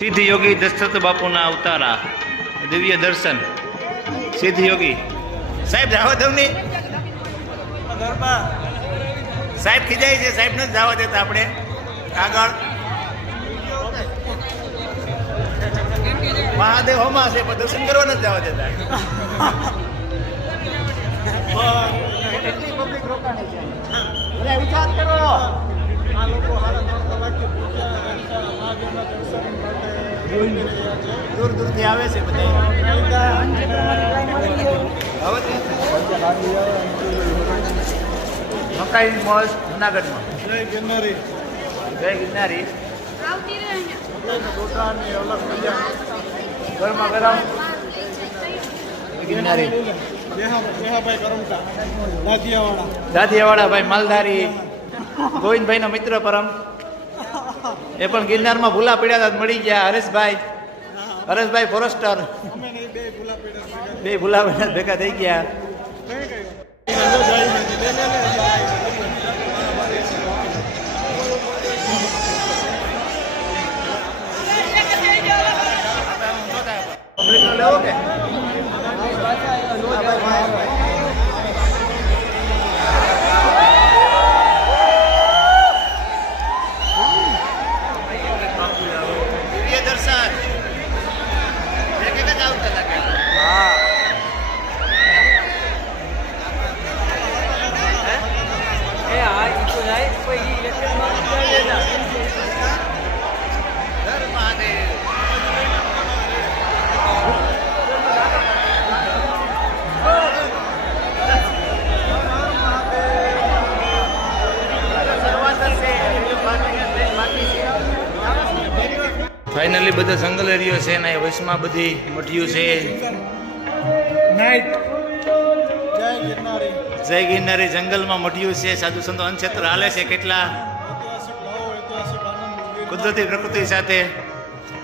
સિદ્ધ યોગી દશરથ બાપુના અવતારા દિવ્ય દર્શન. સિદ્ધ યોગી સાહેબ જાવા દઉં નહીં, સાહેબ ખીજાય છે, સાહેબ નથી જવા દેતા. આપણે આગળ મહાદેવ હોમા છે પણ દર્શન કરવા નથી જવા દેતા. પબ્લિક રોકાણી છે, વિચાર કરો. દૂર દૂરથી આવે છે બધા. મકાઈ મોલ જુનાગઢમાં. જય ગિરનારી, જય ગિરનારી. ગરમા ગરમ ગિરનારી. દાદિયાવાળા ભાઈ માલધારી ગોવિંદભાઈ નો મિત્ર પરમ, એ પણ ગિરનારમાં ભૂલા પડ્યા હતા, મળી ગયા. હરેશભાઈ ફોરેસ્ટર, બે ભૂલા પડ્યા ભેગા થઈ ગયા. લેવો કે ફાઇનલી બધો જંગલ એરિયો છે ને વચમાં બધી મઠિયું છે. જય ગિરનારી જંગલમાં મઠિયું છે. સાધુ સંતો અન્નક્ષેત્ર હાલે છે. કેટલા કુદરતી પ્રકૃતિ સાથે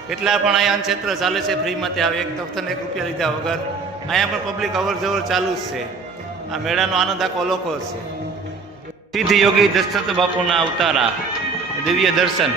કેટલા પણ અહીંયા અન્નક્ષેત્ર ચાલે છે ફ્રીમાં. ત્યાં એક તફતને ₹1 લીધા વગર અહીંયા પણ પબ્લિક અવર જવર ચાલુ જ છે. આ મેળાનો આનંદ આખો અનોખો છે. સિદ્ધ યોગી દશરથ બાપુના અવતારા દિવ્ય દર્શન.